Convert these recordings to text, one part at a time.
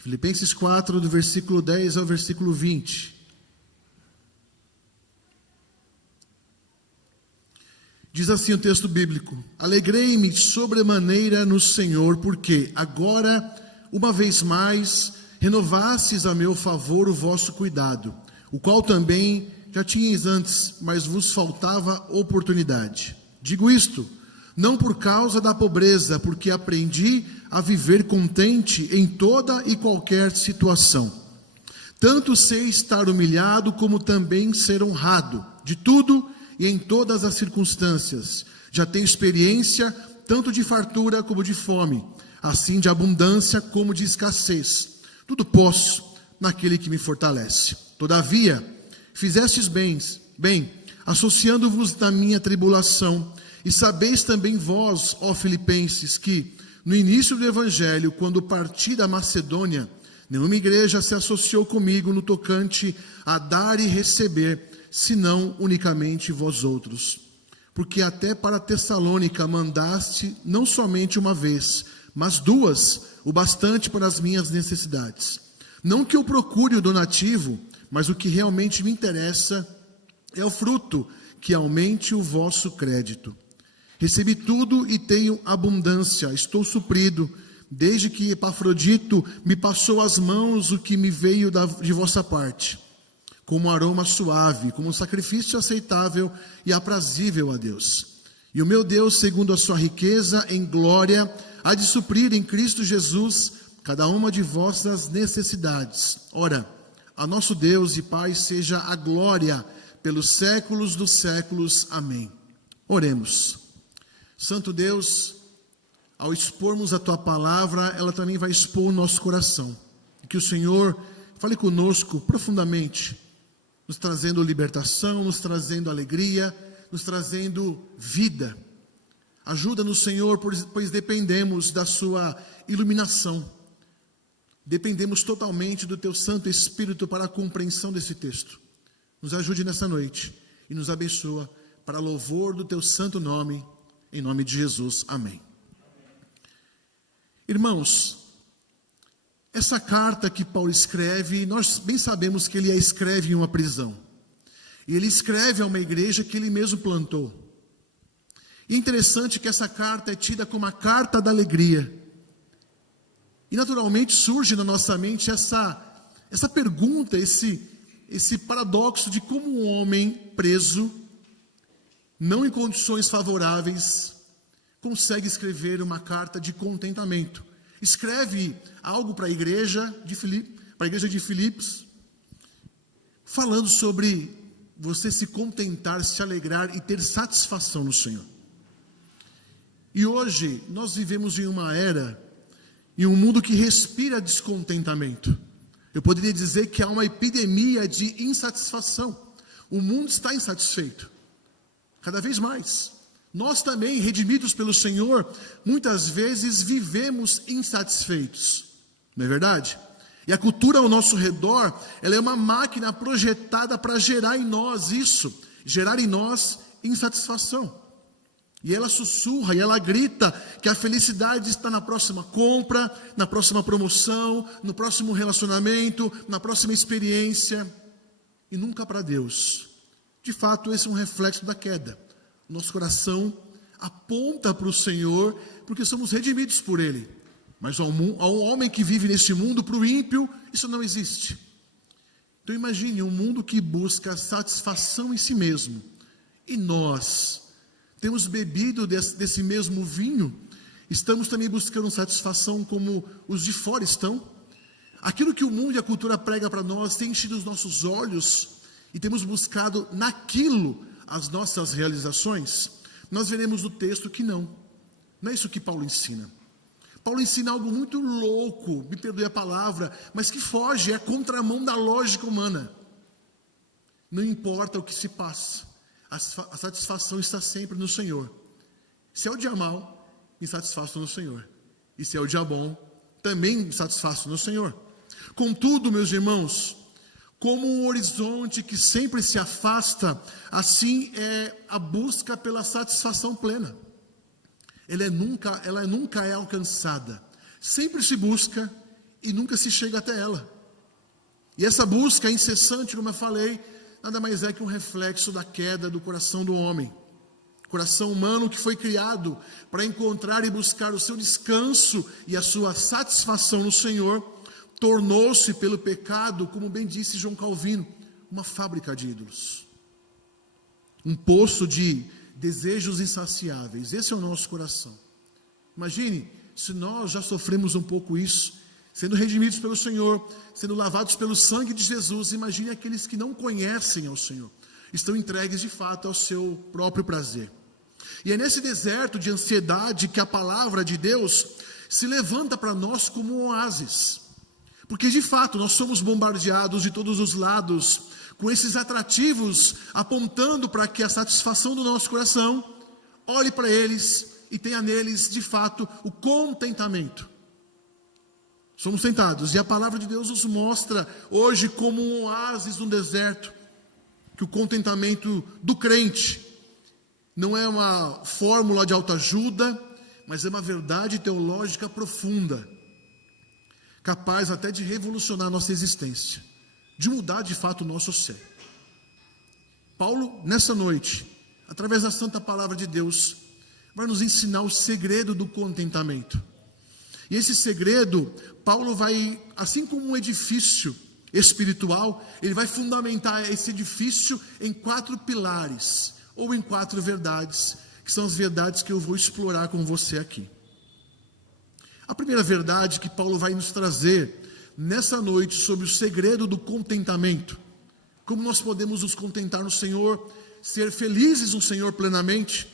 Filipenses 4, do versículo 10 ao versículo 20. Diz assim o texto bíblico: Alegrei-me sobremaneira no Senhor, porque agora, uma vez mais, renovastes a meu favor o vosso cuidado, o qual também já tinhais antes, mas vos faltava oportunidade. Digo isto, não por causa da pobreza, porque aprendi a viver contente em toda e qualquer situação. Tanto sei estar humilhado, como também ser honrado, de tudo e em todas as circunstâncias. Já tenho experiência, tanto de fartura como de fome, assim de abundância como de escassez. Tudo posso naquele que me fortalece. Todavia, fizestes bem, associando-vos na minha tribulação, e sabeis também vós, ó Filipenses, que no início do Evangelho, quando parti da Macedônia, nenhuma igreja se associou comigo no tocante a dar e receber, senão unicamente vós outros. Porque até para Tessalônica mandaste não somente uma vez, mas duas, o bastante para as minhas necessidades. Não que eu procure o donativo, mas o que realmente me interessa é o fruto, que aumente o vosso crédito. Recebi tudo e tenho abundância, estou suprido, desde que Epafrodito me passou às mãos o que me veio de vossa parte, como aroma suave, como um sacrifício aceitável e aprazível a Deus. E o meu Deus, segundo a sua riqueza em glória, há de suprir em Cristo Jesus cada uma de vossas necessidades. Ora, a nosso Deus e Pai seja a glória pelos séculos dos séculos. Amém. Oremos. Santo Deus, ao expormos a Tua palavra, ela também vai expor o nosso coração. Que o Senhor fale conosco profundamente, nos trazendo libertação, nos trazendo alegria, nos trazendo vida. Ajuda-nos, Senhor, pois dependemos da Sua iluminação. Dependemos totalmente do Teu Santo Espírito para a compreensão desse texto. Nos ajude nessa noite e nos abençoa para louvor do Teu santo nome, em nome de Jesus. Amém. Irmãos, essa carta que Paulo escreve, nós bem sabemos que ele a escreve em uma prisão. E ele escreve a uma igreja que ele mesmo plantou. E é interessante que essa carta é tida como a carta da alegria. E naturalmente surge na nossa mente essa pergunta, esse paradoxo de como um homem preso, não em condições favoráveis, consegue escrever uma carta de contentamento. Escreve algo para a igreja de Filipos, falando sobre você se contentar, se alegrar e ter satisfação no Senhor. E hoje nós vivemos em uma era, em um mundo que respira descontentamento. Eu poderia dizer que há uma epidemia de insatisfação. O mundo está insatisfeito, cada vez mais. Nós também, redimidos pelo Senhor, muitas vezes vivemos insatisfeitos, não é verdade? E a cultura ao nosso redor, ela é uma máquina projetada para gerar em nós isso, gerar em nós insatisfação. E ela sussurra e ela grita que a felicidade está na próxima compra, na próxima promoção, no próximo relacionamento, na próxima experiência, e nunca para Deus. De fato, esse é um reflexo da queda. Nosso coração aponta para o Senhor, porque somos redimidos por Ele. Mas ao um homem que vive neste mundo, para o ímpio, isso não existe. Então imagine um mundo que busca satisfação em si mesmo. E nós temos bebido desse mesmo vinho, estamos também buscando satisfação como os de fora estão. Aquilo que o mundo e a cultura prega para nós tem enchido os nossos olhos e temos buscado naquilo as nossas realizações. Nós veremos no texto que não é isso que Paulo ensina. Paulo ensina algo muito louco, me perdoe a palavra, mas que foge, é a contramão da lógica humana. Não importa o que se passa, a satisfação está sempre no Senhor. Se é o dia mal, me satisfaço no Senhor. E se é o dia bom, também me satisfaço no Senhor. Contudo, meus irmãos, como um horizonte que sempre se afasta, assim é a busca pela satisfação plena. Ela nunca é alcançada. Sempre se busca e nunca se chega até ela. E essa busca incessante, como eu falei, nada mais é que um reflexo da queda do coração do homem. Coração humano que foi criado para encontrar e buscar o seu descanso e a sua satisfação no Senhor, tornou-se pelo pecado, como bem disse João Calvino, uma fábrica de ídolos. Um poço de desejos insaciáveis. Esse é o nosso coração. Imagine se nós já sofremos um pouco isso, sendo redimidos pelo Senhor, sendo lavados pelo sangue de Jesus. Imagine aqueles que não conhecem ao Senhor, estão entregues de fato ao seu próprio prazer. E é nesse deserto de ansiedade que a palavra de Deus se levanta para nós como um oásis. Porque de fato nós somos bombardeados de todos os lados, com esses atrativos apontando para que a satisfação do nosso coração olhe para eles e tenha neles de fato o contentamento. Somos tentados, e a palavra de Deus nos mostra hoje como um oásis no deserto, que o contentamento do crente não é uma fórmula de autoajuda, mas é uma verdade teológica profunda, capaz até de revolucionar a nossa existência, de mudar de fato o nosso ser. Paulo, nessa noite, através da santa palavra de Deus, vai nos ensinar o segredo do contentamento. E esse segredo, Paulo vai, assim como um edifício espiritual, ele vai fundamentar esse edifício em 4 pilares, ou em 4 verdades, que são as verdades que eu vou explorar com você aqui. A primeira verdade que Paulo vai nos trazer nessa noite sobre o segredo do contentamento, como nós podemos nos contentar no Senhor, ser felizes no Senhor plenamente,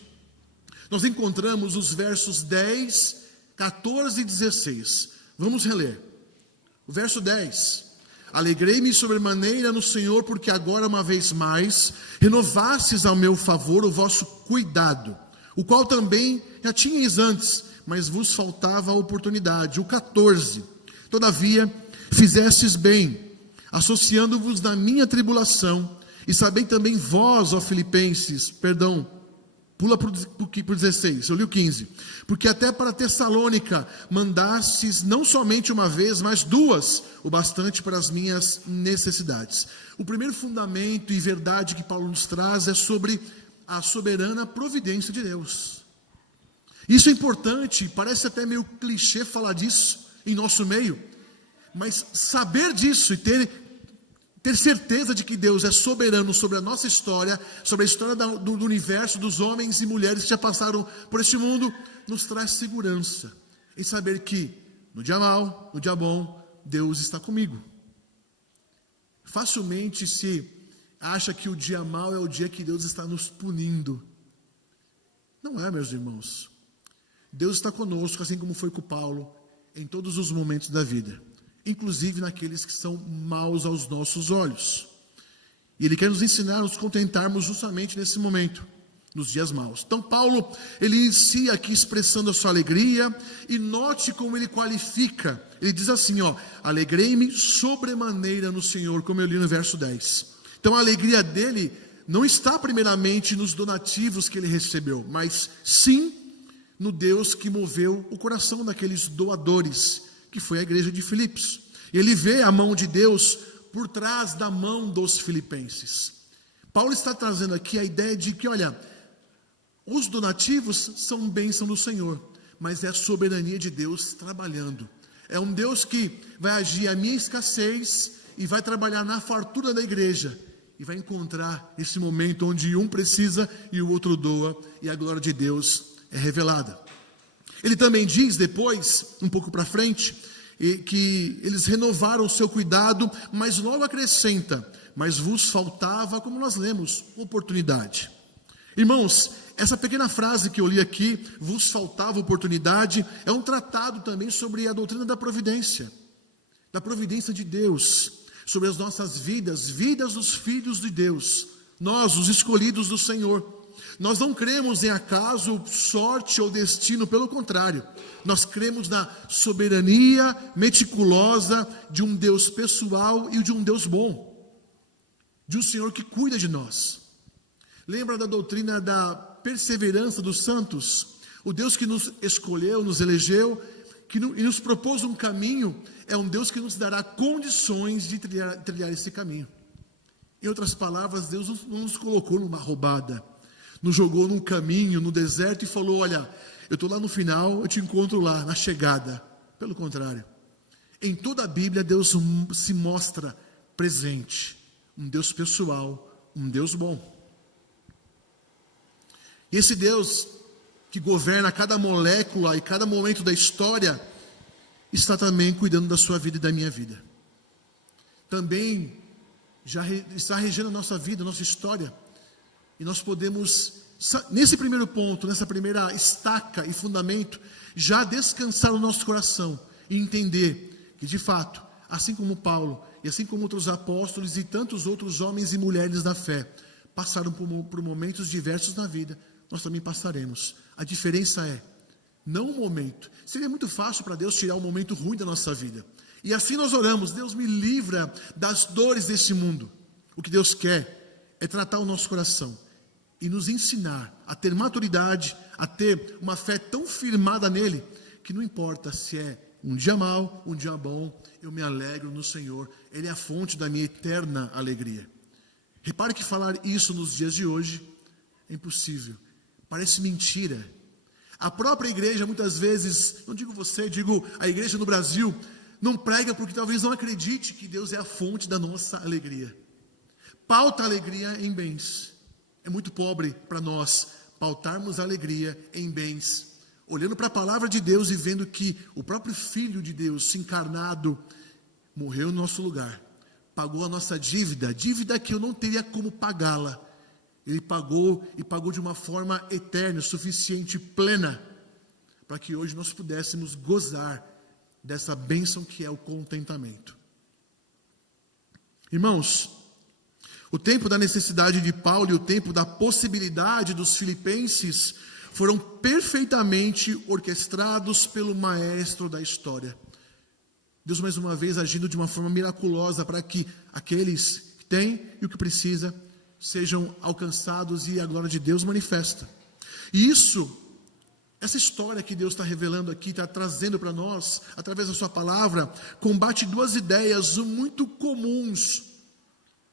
nós encontramos os versos 10, 14 e 16. Vamos reler. O verso 10. Alegrei-me sobremaneira no Senhor, porque agora uma vez mais renovastes ao meu favor o vosso cuidado, o qual também já tinhais antes, mas vos faltava a oportunidade. O 14. Todavia fizestes bem, associando-vos na minha tribulação, e sabei também vós, ó Filipenses, pula para o 16, eu li o 15. Porque até para Tessalônica mandastes não somente uma vez, mas 2, o bastante para as minhas necessidades. O primeiro fundamento e verdade que Paulo nos traz é sobre a soberana providência de Deus. Isso é importante, parece até meio clichê falar disso em nosso meio, mas saber disso e ter certeza de que Deus é soberano sobre a nossa história, sobre a história do universo, dos homens e mulheres que já passaram por este mundo, nos traz segurança em saber que no dia mau, no dia bom, Deus está comigo. Facilmente se acha que o dia mau é o dia que Deus está nos punindo. Não é, meus irmãos. Deus está conosco, assim como foi com Paulo, em todos os momentos da vida, inclusive naqueles que são maus aos nossos olhos. E Ele quer nos ensinar a nos contentarmos justamente nesse momento, nos dias maus. Então Paulo, ele inicia aqui expressando a sua alegria, e note como ele qualifica. Ele diz assim, alegrei-me sobremaneira no Senhor, como eu li no verso 10. Então a alegria dele não está primeiramente nos donativos que ele recebeu, mas sim no Deus que moveu o coração daqueles doadores, que foi a igreja de Filipos. Ele vê a mão de Deus por trás da mão dos filipenses. Paulo está trazendo aqui a ideia de que, olha, os donativos são bênção do Senhor, mas é a soberania de Deus trabalhando. É um Deus que vai agir a minha escassez e vai trabalhar na fartura da igreja, e vai encontrar esse momento onde um precisa e o outro doa, e a glória de Deus é revelada. Ele também diz depois, um pouco para frente, que eles renovaram o seu cuidado, mas logo acrescenta, mas vos faltava, como nós lemos, oportunidade. Irmãos, essa pequena frase que eu li aqui, vos faltava oportunidade, é um tratado também sobre a doutrina da providência de Deus, sobre as nossas vidas dos filhos de Deus, nós, os escolhidos do Senhor. Nós não cremos em acaso, sorte ou destino, pelo contrário, nós cremos na soberania meticulosa de um Deus pessoal e de um Deus bom, de um Senhor que cuida de nós. Lembra da doutrina da perseverança dos santos? O Deus que nos escolheu, nos elegeu, e nos propôs um caminho, é um Deus que nos dará condições de trilhar esse caminho. Em outras palavras, Deus não nos colocou numa roubada, nos jogou num caminho, no deserto e falou: olha, eu estou lá no final, eu te encontro lá, na chegada. Pelo contrário, em toda a Bíblia, Deus se mostra presente, um Deus pessoal, um Deus bom. E esse Deus que governa cada molécula e cada momento da história, está também cuidando da sua vida e da minha vida. Também já está regendo a nossa vida, a nossa história. E nós podemos, nesse primeiro ponto, nessa primeira estaca e fundamento, já descansar o nosso coração e entender que, de fato, assim como Paulo e assim como outros apóstolos e tantos outros homens e mulheres da fé passaram por momentos diversos na vida, nós também passaremos. A diferença é, não o momento. Seria muito fácil para Deus tirar um momento ruim da nossa vida. E assim nós oramos: Deus me livra das dores desse mundo. O que Deus quer é tratar o nosso coração e nos ensinar a ter maturidade, a ter uma fé tão firmada nele, que não importa se é um dia mau, um dia bom, eu me alegro no Senhor. Ele é a fonte da minha eterna alegria. Repare que falar isso nos dias de hoje é impossível. Parece mentira. A própria igreja, muitas vezes, não digo você, digo a igreja no Brasil, não prega porque talvez não acredite que Deus é a fonte da nossa alegria. Pauta a alegria em bens. É muito pobre para nós pautarmos a alegria em bens, olhando para a palavra de Deus e vendo que o próprio Filho de Deus, encarnado, morreu no nosso lugar, pagou a nossa dívida que eu não teria como pagá-la. Ele pagou e pagou de uma forma eterna, suficiente, plena, para que hoje nós pudéssemos gozar dessa bênção que é o contentamento. Irmãos, o tempo da necessidade de Paulo e o tempo da possibilidade dos filipenses foram perfeitamente orquestrados pelo maestro da história. Deus mais uma vez agindo de uma forma miraculosa para que aqueles que têm e o que precisa sejam alcançados e a glória de Deus manifesta. E essa história que Deus está revelando aqui, está trazendo para nós, através da sua palavra, combate duas ideias muito comuns,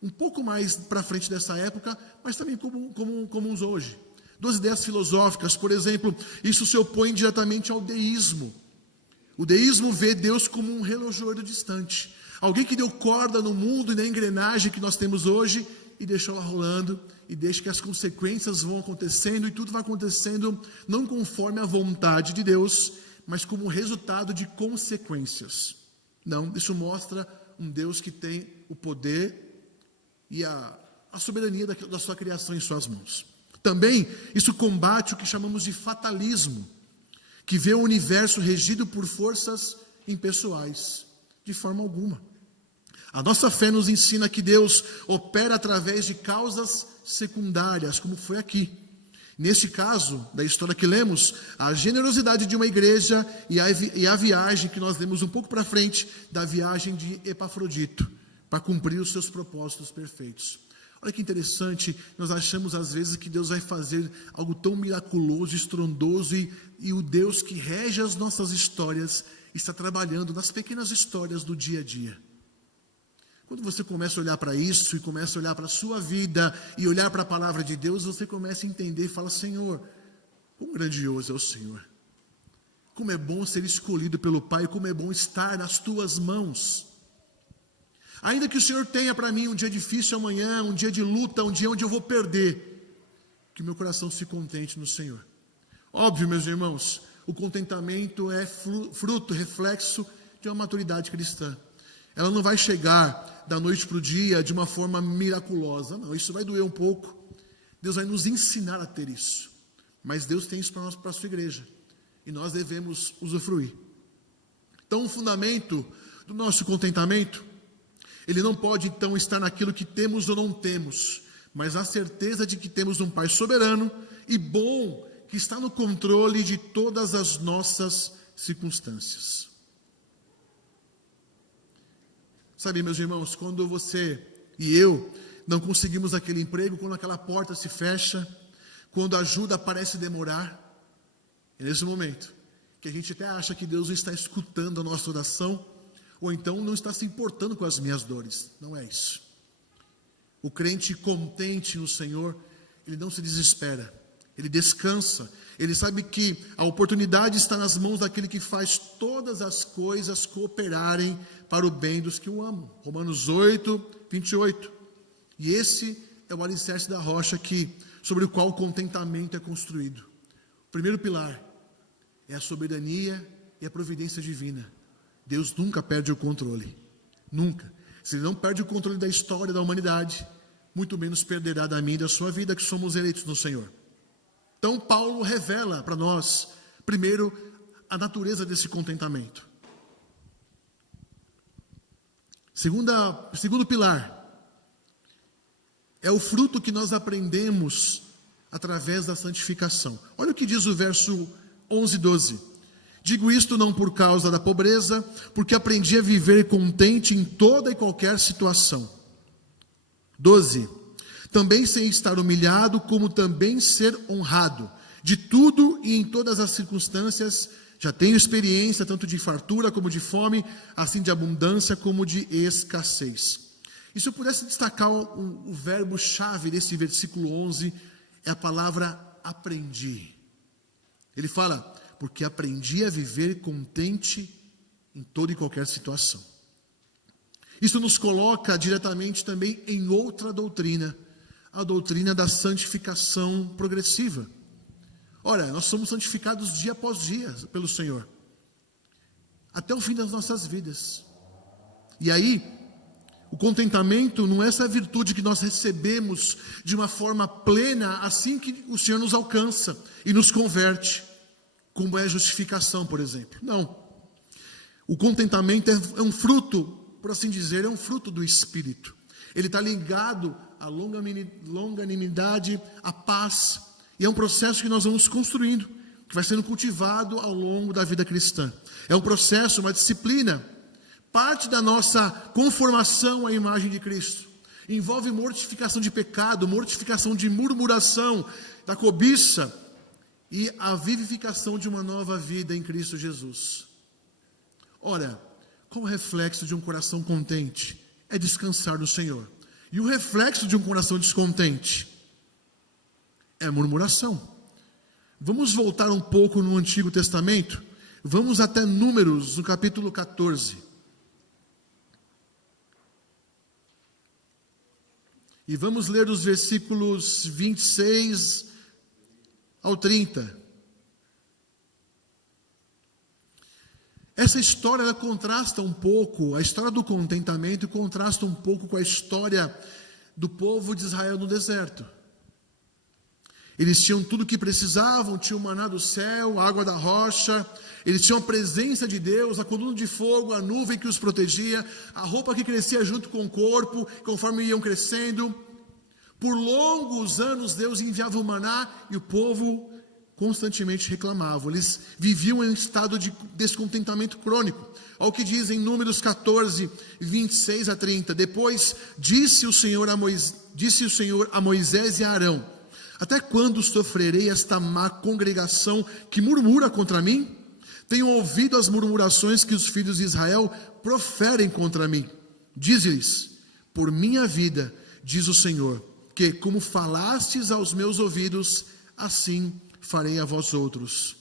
um pouco mais para frente dessa época, mas também comuns hoje. Duas ideias filosóficas. Por exemplo, isso se opõe diretamente ao deísmo. O deísmo vê Deus como um relojoeiro distante, alguém que deu corda no mundo e na engrenagem que nós temos hoje e deixou ela rolando, e deixa que as consequências vão acontecendo, e tudo vai acontecendo não conforme a vontade de Deus, mas como resultado de consequências. Não, isso mostra um Deus que tem o poder e a soberania da sua criação em suas mãos. Também isso combate o que chamamos de fatalismo, que vê o universo regido por forças impessoais, de forma alguma. A nossa fé nos ensina que Deus opera através de causas secundárias, como foi aqui. Neste caso, da história que lemos, a generosidade de uma igreja e a viagem que nós lemos um pouco para frente, da viagem de Epafrodito, para cumprir os seus propósitos perfeitos. Olha que interessante, nós achamos às vezes que Deus vai fazer algo tão miraculoso, estrondoso, e o Deus que rege as nossas histórias está trabalhando nas pequenas histórias do dia a dia. Quando você começa a olhar para isso, e começa a olhar para a sua vida, e olhar para a palavra de Deus, você começa a entender e fala: Senhor, quão grandioso é o Senhor. Como é bom ser escolhido pelo Pai, como é bom estar nas tuas mãos. Ainda que o Senhor tenha para mim um dia difícil amanhã, um dia de luta, um dia onde eu vou perder, que meu coração se contente no Senhor. Óbvio, meus irmãos, o contentamento é fruto, reflexo de uma maturidade cristã. Ela não vai chegar da noite para o dia de uma forma miraculosa. Não, isso vai doer um pouco. Deus vai nos ensinar a ter isso. Mas Deus tem isso para nós, para a sua igreja. E nós devemos usufruir. Então, o fundamento do nosso contentamento, ele não pode então estar naquilo que temos ou não temos, mas na certeza de que temos um Pai soberano e bom, que está no controle de todas as nossas circunstâncias. Sabe, meus irmãos, quando você e eu não conseguimos aquele emprego, quando aquela porta se fecha, quando a ajuda parece demorar, é nesse momento que a gente até acha que Deus não está escutando a nossa oração, ou então não está se importando com as minhas dores. Não é isso. O crente contente no Senhor, ele não se desespera, ele descansa, ele sabe que a oportunidade está nas mãos daquele que faz todas as coisas cooperarem para o bem dos que o amam. Romanos 8, 28. E esse é o alicerce da rocha sobre o qual o contentamento é construído. O primeiro pilar é a soberania e a providência divina. Deus nunca perde o controle, nunca. Se ele não perde o controle da história da humanidade, muito menos perderá da minha e da sua vida, que somos eleitos no Senhor. Então Paulo revela para nós, primeiro, a natureza desse contentamento. Segundo pilar, é o fruto que nós aprendemos através da santificação. Olha o que diz o verso 11 e 12. Digo isto não por causa da pobreza, porque aprendi a viver contente em toda e qualquer situação. 12. Também sem estar humilhado, como também ser honrado. De tudo e em todas as circunstâncias, já tenho experiência, tanto de fartura como de fome, assim de abundância como de escassez. E se eu pudesse destacar o verbo-chave desse versículo 11, é a palavra aprendi. Ele fala, porque aprendi a viver contente em toda e qualquer situação. Isso nos coloca diretamente também em outra doutrina, a doutrina da santificação progressiva. Ora, nós somos santificados dia após dia pelo Senhor, até o fim das nossas vidas. E aí, o contentamento não é essa virtude que nós recebemos de uma forma plena assim que o Senhor nos alcança e nos converte, como é a justificação, por exemplo. Não. O contentamento é um fruto, por assim dizer, é um fruto do Espírito. Ele está ligado à longanimidade, à paz, e é um processo que nós vamos construindo, que vai sendo cultivado ao longo da vida cristã. É um processo, uma disciplina, parte da nossa conformação à imagem de Cristo. Envolve mortificação de pecado, mortificação de murmuração, da cobiça, e a vivificação de uma nova vida em Cristo Jesus. Ora, qual o reflexo de um coração contente? É descansar no Senhor. E o reflexo de um coração descontente é a murmuração. Vamos voltar um pouco no Antigo Testamento. Vamos até Números, no capítulo 14. E vamos ler os versículos 26 ao 30. Essa história ela contrasta um pouco, a história do contentamento contrasta um pouco com a história do povo de Israel no deserto. Eles tinham tudo o que precisavam, tinham o maná do céu, a água da rocha, eles tinham a presença de Deus, a coluna de fogo, a nuvem que os protegia, a roupa que crescia junto com o corpo, conforme iam crescendo. Por longos anos Deus enviava o maná e o povo constantemente reclamava. Eles viviam em um estado de descontentamento crônico. Olha o que diz em Números 14, 26 a 30. Depois disse o Senhor a Moisés e a Arão: até quando sofrerei esta má congregação que murmura contra mim? Tenho ouvido as murmurações que os filhos de Israel proferem contra mim. Dize-lhes: por minha vida, diz o Senhor, que como falastes aos meus ouvidos, assim farei a vós outros.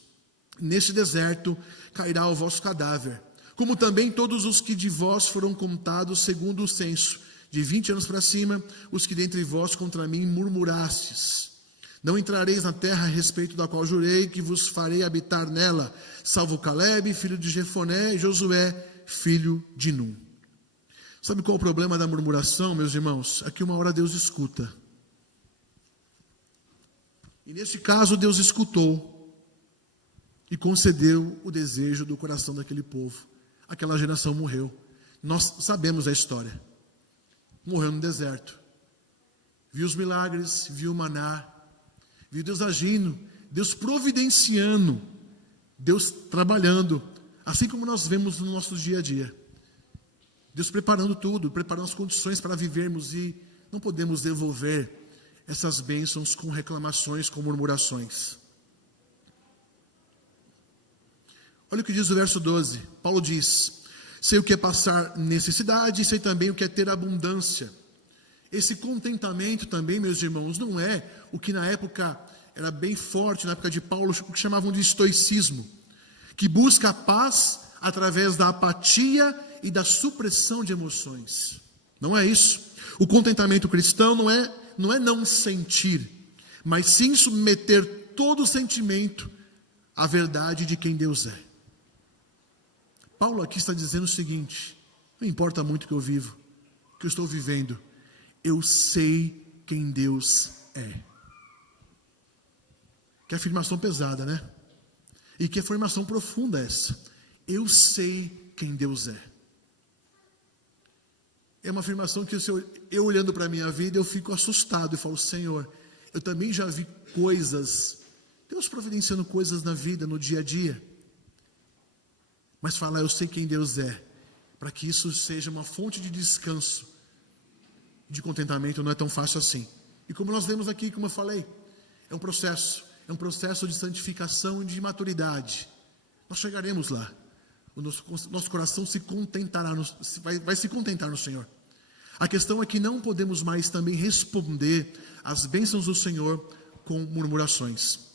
Neste deserto cairá o vosso cadáver, como também todos os que de vós foram contados segundo o censo, de 20 anos para cima, os que dentre vós contra mim murmurastes. Não entrareis na terra a respeito da qual jurei que vos farei habitar nela, salvo Calebe, filho de Jefoné, e Josué, filho de Nun. Sabe qual é o problema da murmuração, meus irmãos? É que uma hora Deus escuta. E neste caso Deus escutou e concedeu o desejo do coração daquele povo. Aquela geração morreu. Nós sabemos a história. Morreu no deserto. Viu os milagres, viu o maná, viu Deus agindo, Deus providenciando, Deus trabalhando, assim como nós vemos no nosso dia a dia. Deus preparando tudo, preparando as condições para vivermos, e não podemos devolver essas bênçãos com reclamações, com murmurações. Olha o que diz o verso 12. Paulo diz: sei o que é passar necessidade, e sei também o que é ter abundância. Esse contentamento também, meus irmãos, não é o que na época era bem forte, na época de Paulo, o que chamavam de estoicismo, que busca a paz através da apatia e da supressão de emoções. Não é isso. O contentamento cristão não é não sentir, mas sim submeter todo o sentimento à verdade de quem Deus é. Paulo aqui está dizendo o seguinte: não importa muito o que eu vivo, o que eu estou vivendo, eu sei quem Deus é. Que afirmação pesada, né? E que afirmação profunda essa. Eu sei quem Deus é. É uma afirmação que eu olhando para a minha vida, eu fico assustado e falo: Senhor, eu também já vi coisas, Deus providenciando coisas na vida, no dia a dia. Mas falar eu sei quem Deus é, para que isso seja uma fonte de descanso, de contentamento, não é tão fácil assim. E como nós vemos aqui, como eu falei, é um processo de santificação e de maturidade. Nós chegaremos lá. O nosso coração se contentará, vai se contentar no Senhor. A questão é que não podemos mais também responder às bênçãos do Senhor com murmurações.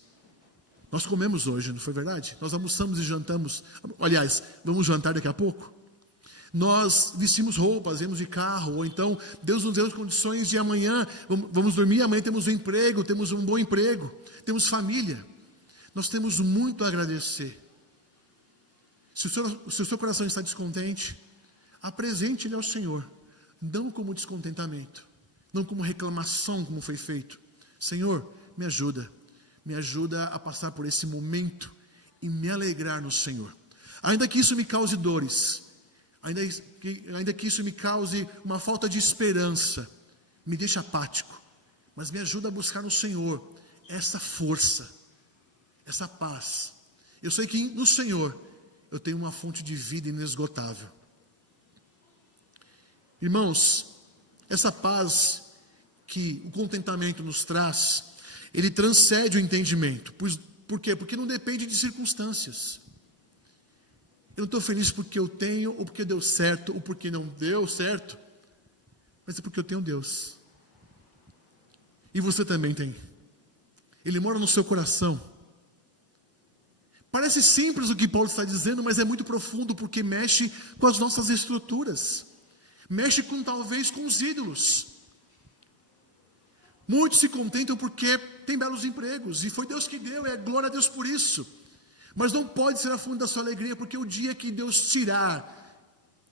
Nós comemos hoje, não foi verdade? Nós almoçamos e jantamos. Aliás, vamos jantar daqui a pouco. Nós vestimos roupas, viemos de carro, ou então Deus nos deu condições de amanhã, vamos dormir, amanhã temos um emprego, temos um bom emprego, temos família. Nós temos muito a agradecer. Se o seu coração está descontente, apresente ele ao Senhor, não como descontentamento, não como reclamação, como foi feito. Senhor, me ajuda a passar por esse momento e me alegrar no Senhor. Ainda que isso me cause dores, ainda que isso me cause uma falta de esperança, me deixe apático, mas me ajuda a buscar no Senhor essa força, essa paz. Eu sei que no Senhor eu tenho uma fonte de vida inesgotável. Irmãos, essa paz que o contentamento nos traz, ele transcende o entendimento. Por quê? Porque não depende de circunstâncias. Eu não estou feliz porque eu tenho, ou porque deu certo, ou porque não deu certo, mas é porque eu tenho Deus. E você também tem. Ele mora no seu coração. Parece simples o que Paulo está dizendo, mas é muito profundo, porque mexe com as nossas estruturas. Mexe talvez com os ídolos. Muitos se contentam porque tem belos empregos, e foi Deus que deu, é glória a Deus por isso. Mas não pode ser a fonte da sua alegria, porque o dia que Deus tirar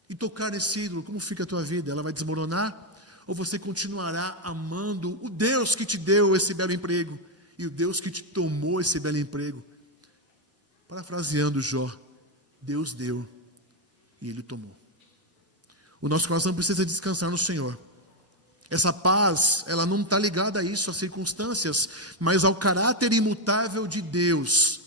e tocar nesse ídolo, como fica a tua vida? Ela vai desmoronar? Ou você continuará amando o Deus que te deu esse belo emprego, e o Deus que te tomou esse belo emprego? Parafraseando Jó, Deus deu e Ele tomou. O nosso coração precisa descansar no Senhor. Essa paz, ela não está ligada a isso, às circunstâncias, mas ao caráter imutável de Deus.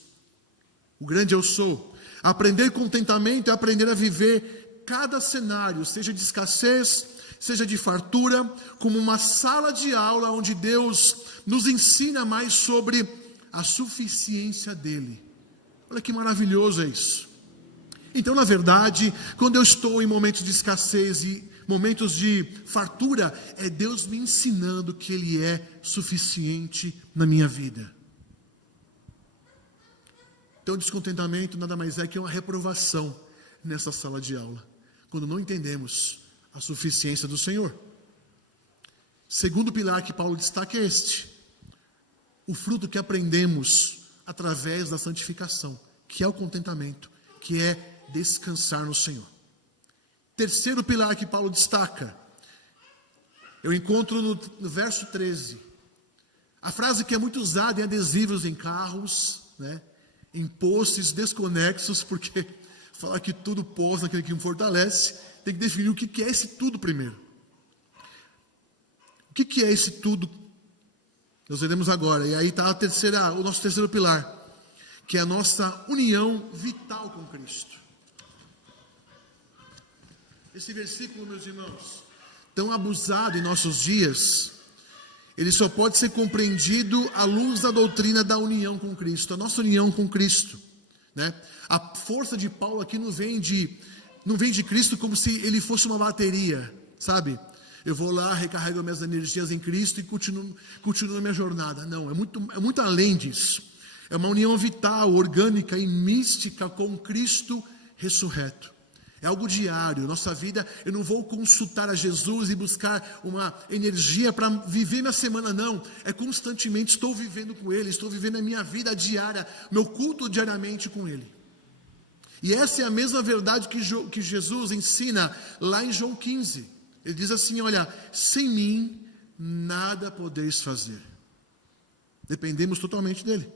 O grande eu sou. Aprender contentamento é aprender a viver cada cenário, seja de escassez, seja de fartura, como uma sala de aula onde Deus nos ensina mais sobre a suficiência dEle. Olha que maravilhoso é isso. Então, na verdade, quando eu estou em momentos de escassez e momentos de fartura, é Deus me ensinando que Ele é suficiente na minha vida. Então, o descontentamento nada mais é que uma reprovação nessa sala de aula, quando não entendemos a suficiência do Senhor. Segundo pilar que Paulo destaca é este: o fruto que aprendemos através da santificação, que é o contentamento, que é descansar no Senhor. Terceiro pilar que Paulo destaca, eu encontro no verso 13, a frase que é muito usada em adesivos em carros, né, em posts desconexos, porque fala que tudo posa naquele que me fortalece, tem que definir o que é esse tudo primeiro. O que é esse tudo? Nós veremos agora, e aí está o nosso terceiro pilar, que é a nossa união vital com Cristo. Esse versículo, meus irmãos, tão abusado em nossos dias, ele só pode ser compreendido à luz da doutrina da união com Cristo, a nossa união com Cristo. né? A força de Paulo aqui não vem de Cristo como se ele fosse uma bateria, sabe? Eu vou lá, recarrego minhas energias em Cristo e continuo a minha jornada. Não, é muito além disso. É uma união vital, orgânica e mística com Cristo ressurreto. É algo diário. Nossa vida, eu não vou consultar a Jesus e buscar uma energia para viver minha semana, não. É constantemente, estou vivendo com Ele, estou vivendo a minha vida diária, meu culto diariamente com Ele. E essa é a mesma verdade que Jesus ensina lá em João 15. Ele diz assim, olha, sem mim nada podeis fazer. Dependemos totalmente dele.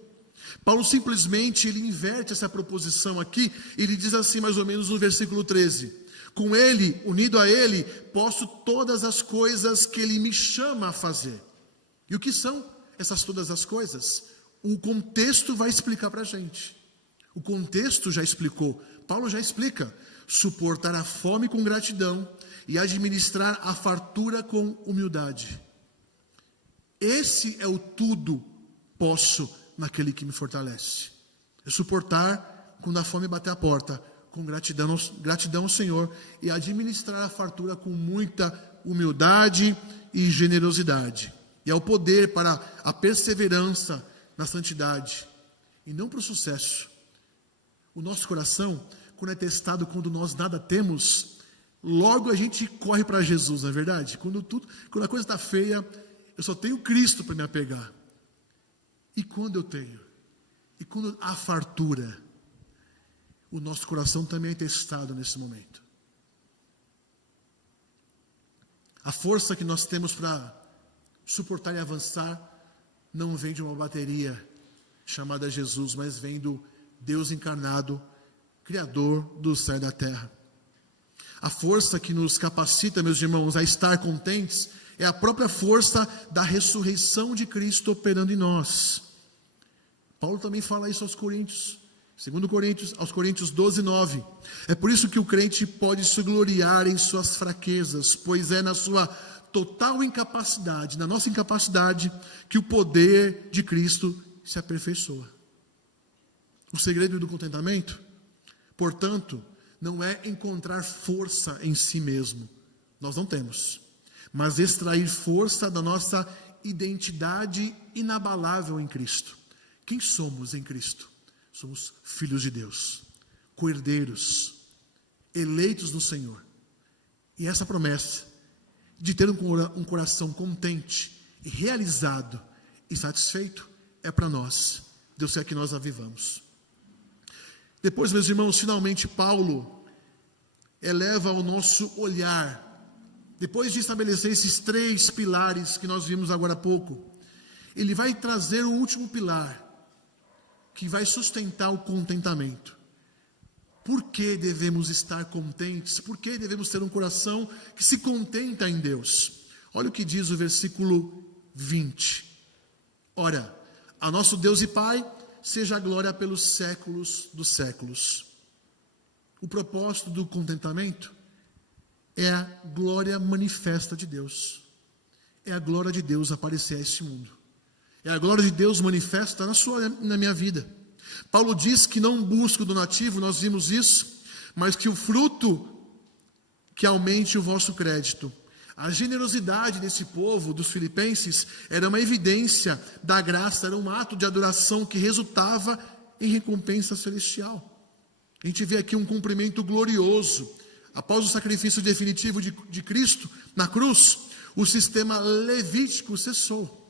Paulo simplesmente ele inverte essa proposição aqui, ele diz assim mais ou menos no versículo 13: com ele, unido a ele, posso todas as coisas que ele me chama a fazer. E o que são essas todas as coisas? O contexto vai explicar para a gente. O contexto já explicou, Paulo já explica: suportar a fome com gratidão e administrar a fartura com humildade. Esse é o tudo posso naquele que me fortalece. É suportar quando a fome bater a porta, com gratidão ao Senhor, e administrar a fartura com muita humildade e generosidade. E é o poder para a perseverança na santidade, e não para o sucesso. O nosso coração, quando é testado, quando nós nada temos, logo a gente corre para Jesus, não é verdade? Quando a coisa está feia, eu só tenho Cristo para me apegar. E quando eu tenho? E quando há fartura? O nosso coração também é testado nesse momento. A força que nós temos para suportar e avançar não vem de uma bateria chamada Jesus, mas vem do Deus encarnado, Criador do céu e da terra. A força que nos capacita, meus irmãos, a estar contentes é a própria força da ressurreição de Cristo operando em nós. Paulo também fala isso aos Coríntios, 2 Coríntios, aos Coríntios 12, 9. É por isso que o crente pode se gloriar em suas fraquezas, pois é na sua total incapacidade, na nossa incapacidade, que o poder de Cristo se aperfeiçoa. O segredo do contentamento, portanto, não é encontrar força em si mesmo, nós não temos, mas extrair força da nossa identidade inabalável em Cristo. Quem somos em Cristo? Somos filhos de Deus, co-herdeiros, eleitos no Senhor. E essa promessa de ter um coração contente e realizado e satisfeito é para nós. Deus quer que nós a vivamos. Depois, meus irmãos, finalmente Paulo eleva o nosso olhar. Depois de estabelecer esses 3 pilares que nós vimos agora há pouco, ele vai trazer o último pilar, que vai sustentar o contentamento. Por que devemos estar contentes? Por que devemos ter um coração que se contenta em Deus? Olha o que diz o versículo 20. Ora, a nosso Deus e Pai, seja a glória pelos séculos dos séculos. O propósito do contentamento é a glória manifesta de Deus. É a glória de Deus aparecer a este mundo. É a glória de Deus manifesta na minha vida. Paulo diz que não busca o donativo, nós vimos isso, mas que o fruto que aumente o vosso crédito. A generosidade desse povo, dos filipenses, era uma evidência da graça, era um ato de adoração que resultava em recompensa celestial. A gente vê aqui um cumprimento glorioso. Após o sacrifício definitivo de Cristo na cruz, o sistema levítico cessou.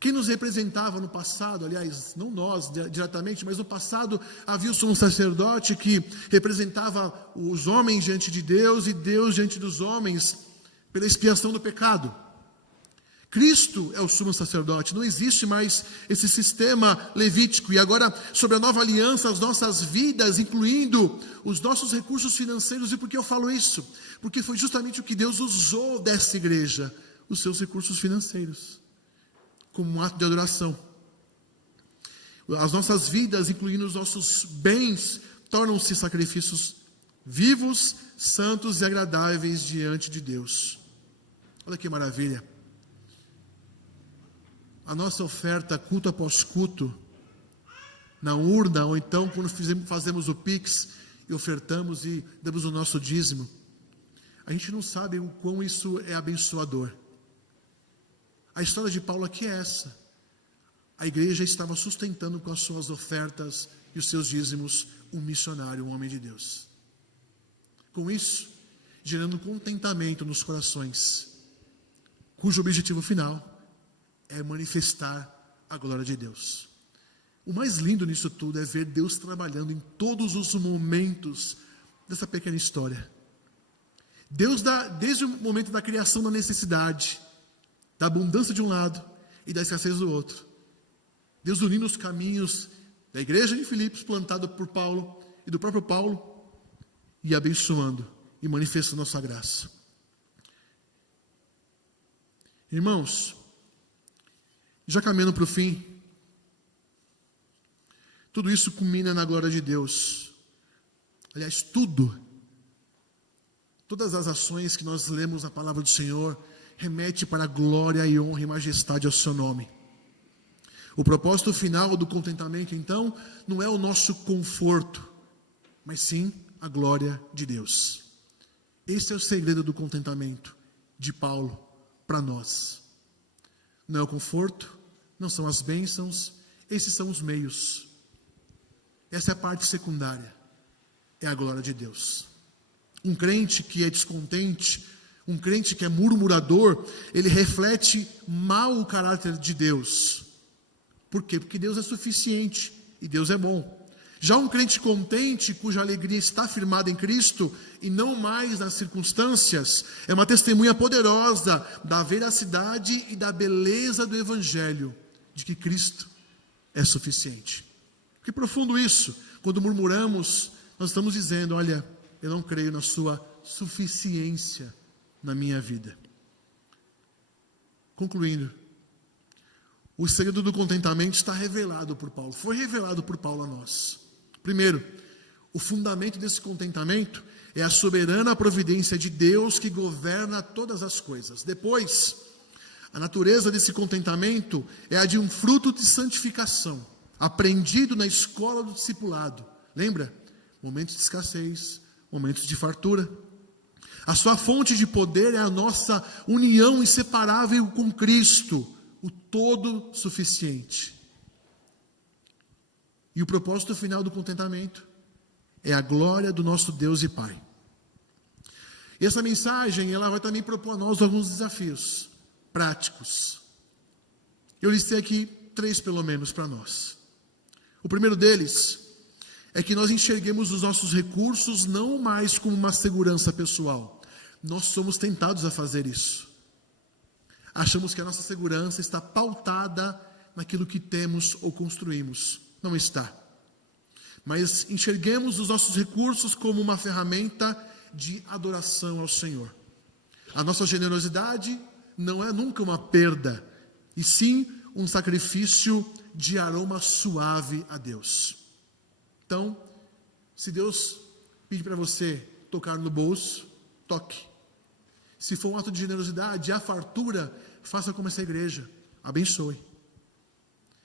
Quem nos representava no passado, aliás, não nós diretamente, mas no passado havia o sumo sacerdote que representava os homens diante de Deus e Deus diante dos homens pela expiação do pecado. Cristo é o sumo sacerdote, não existe mais esse sistema levítico. E agora, sobre a nova aliança, as nossas vidas, incluindo os nossos recursos financeiros. E por que eu falo isso? Porque foi justamente o que Deus usou dessa igreja, os seus recursos financeiros, como um ato de adoração. As nossas vidas, incluindo os nossos bens, tornam-se sacrifícios vivos, santos e agradáveis diante de Deus. Olha que maravilha. A nossa oferta, culto após culto, na urna, ou então quando fazemos o Pix e ofertamos e damos o nosso dízimo, a gente não sabe o quão isso é abençoador. A história de Paulo aqui é essa. A igreja estava sustentando com as suas ofertas e os seus dízimos um missionário, um homem de Deus. Com isso, gerando contentamento nos corações, cujo objetivo final é manifestar a glória de Deus. O mais lindo nisso tudo é ver Deus trabalhando em todos os momentos dessa pequena história. Deus dá, desde o momento da criação da necessidade, da abundância de um lado e da escassez do outro. Deus unindo os caminhos da igreja de Filipos, plantada por Paulo e do próprio Paulo, e abençoando e manifestando a sua graça. Irmãos, já caminhando para o fim, tudo isso culmina na glória de Deus. Aliás, todas as ações que nós lemos na palavra do Senhor remete para a glória e honra e majestade ao seu nome. O propósito final do contentamento, então, não é o nosso conforto, mas sim a glória de Deus. Esse é o segredo do contentamento de Paulo para nós. Não é o conforto, não são as bênçãos, esses são os meios. Essa é a parte secundária, é a glória de Deus. Um crente que é descontente, um crente que é murmurador, ele reflete mal o caráter de Deus. Por quê? Porque Deus é suficiente e Deus é bom. Já um crente contente, cuja alegria está firmada em Cristo e não mais nas circunstâncias, é uma testemunha poderosa da veracidade e da beleza do Evangelho, de que Cristo é suficiente. Que profundo isso! Quando murmuramos, nós estamos dizendo, olha, eu não creio na sua suficiência na minha vida. Concluindo, o segredo do contentamento está revelado por Paulo, foi revelado por Paulo a nós. Primeiro, o fundamento desse contentamento é a soberana providência de Deus que governa todas as coisas. Depois, a natureza desse contentamento é a de um fruto de santificação, aprendido na escola do discipulado. Lembra? Momentos de escassez, momentos de fartura. A sua fonte de poder é a nossa união inseparável com Cristo, o todo suficiente. E o propósito final do contentamento é a glória do nosso Deus e Pai. E essa mensagem, ela vai também propor a nós alguns desafios práticos. Eu listei aqui 3 pelo menos para nós. O primeiro deles é que nós enxerguemos os nossos recursos não mais como uma segurança pessoal. Nós somos tentados a fazer isso. Achamos que a nossa segurança está pautada naquilo que temos ou construímos. Não está. Mas enxerguemos os nossos recursos como uma ferramenta de adoração ao Senhor. A nossa generosidade não é nunca uma perda, e sim um sacrifício de aroma suave a Deus. Então, se Deus pedir para você tocar no bolso, toque. Se for um ato de generosidade, a fartura, faça como essa igreja, abençoe.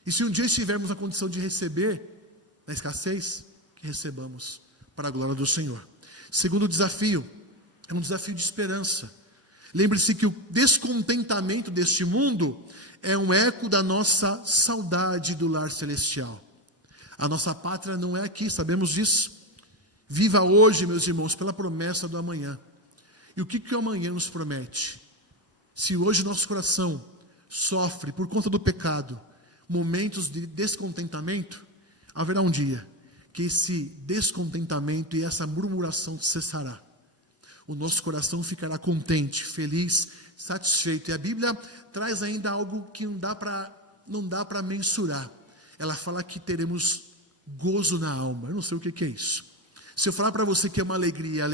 E se um dia estivermos na condição de receber, na escassez, que recebamos para a glória do Senhor. Segundo desafio, é um desafio de esperança. Lembre-se que o descontentamento deste mundo é um eco da nossa saudade do lar celestial. A nossa pátria não é aqui, sabemos disso. Viva hoje, meus irmãos, pela promessa do amanhã. E o que o amanhã nos promete? Se hoje nosso coração sofre por conta do pecado, momentos de descontentamento, haverá um dia que esse descontentamento e essa murmuração cessará. O nosso coração ficará contente, feliz, satisfeito. E a Bíblia traz ainda algo que não dá para mensurar. Ela fala que teremos gozo na alma. Eu não sei o que é isso. Se eu falar para você que é uma alegria,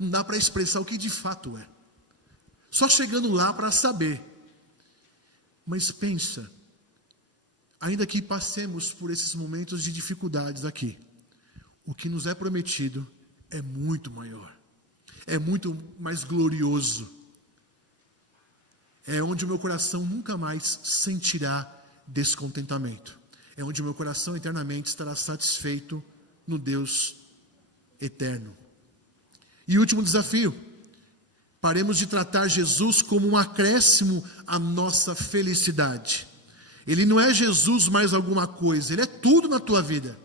não dá para expressar o que de fato é. Só chegando lá para saber. Mas pensa, ainda que passemos por esses momentos de dificuldades aqui, o que nos é prometido é muito maior. É muito mais glorioso. É onde o meu coração nunca mais sentirá descontentamento. é onde o meu coração eternamente estará satisfeito no Deus eterno. E último desafio: paremos de tratar Jesus como um acréscimo à nossa felicidade. Ele não é Jesus mais alguma coisa, Ele é tudo na tua vida.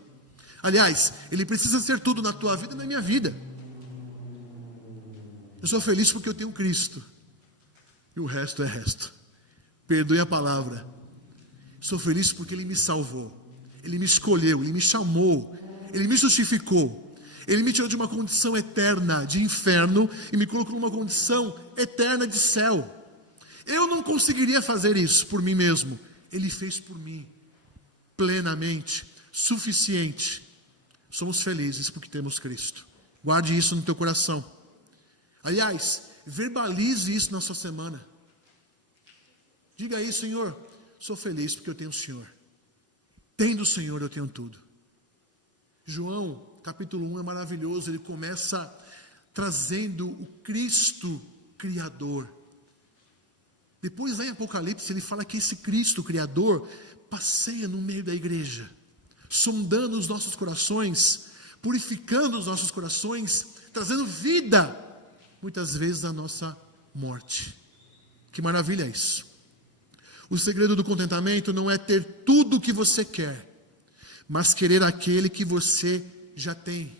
Aliás, Ele precisa ser tudo na tua vida e na minha vida. Eu sou feliz porque eu tenho Cristo, e o resto é resto. Perdoe a palavra. Sou feliz porque Ele me salvou, Ele me escolheu, Ele me chamou, Ele me justificou, Ele me tirou de uma condição eterna de inferno e me colocou numa condição eterna de céu. Eu não conseguiria fazer isso por mim mesmo. Ele fez por mim, plenamente, suficiente. Somos felizes porque temos Cristo. Guarde isso no teu coração. Aliás, verbalize isso na sua semana. Diga aí: Senhor, sou feliz porque eu tenho o Senhor. Tendo o Senhor, eu tenho tudo. João, capítulo 1 é maravilhoso. Ele começa trazendo o Cristo Criador. Depois, lá em Apocalipse, ele fala que esse Cristo Criador passeia no meio da igreja, sondando os nossos corações, purificando os nossos corações, trazendo vida, muitas vezes, à nossa morte. Que maravilha é isso! O segredo do contentamento não é ter tudo o que você quer, mas querer aquele que você já tem,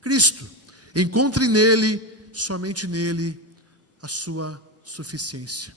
Cristo. Encontre nele, somente nele, a sua suficiência.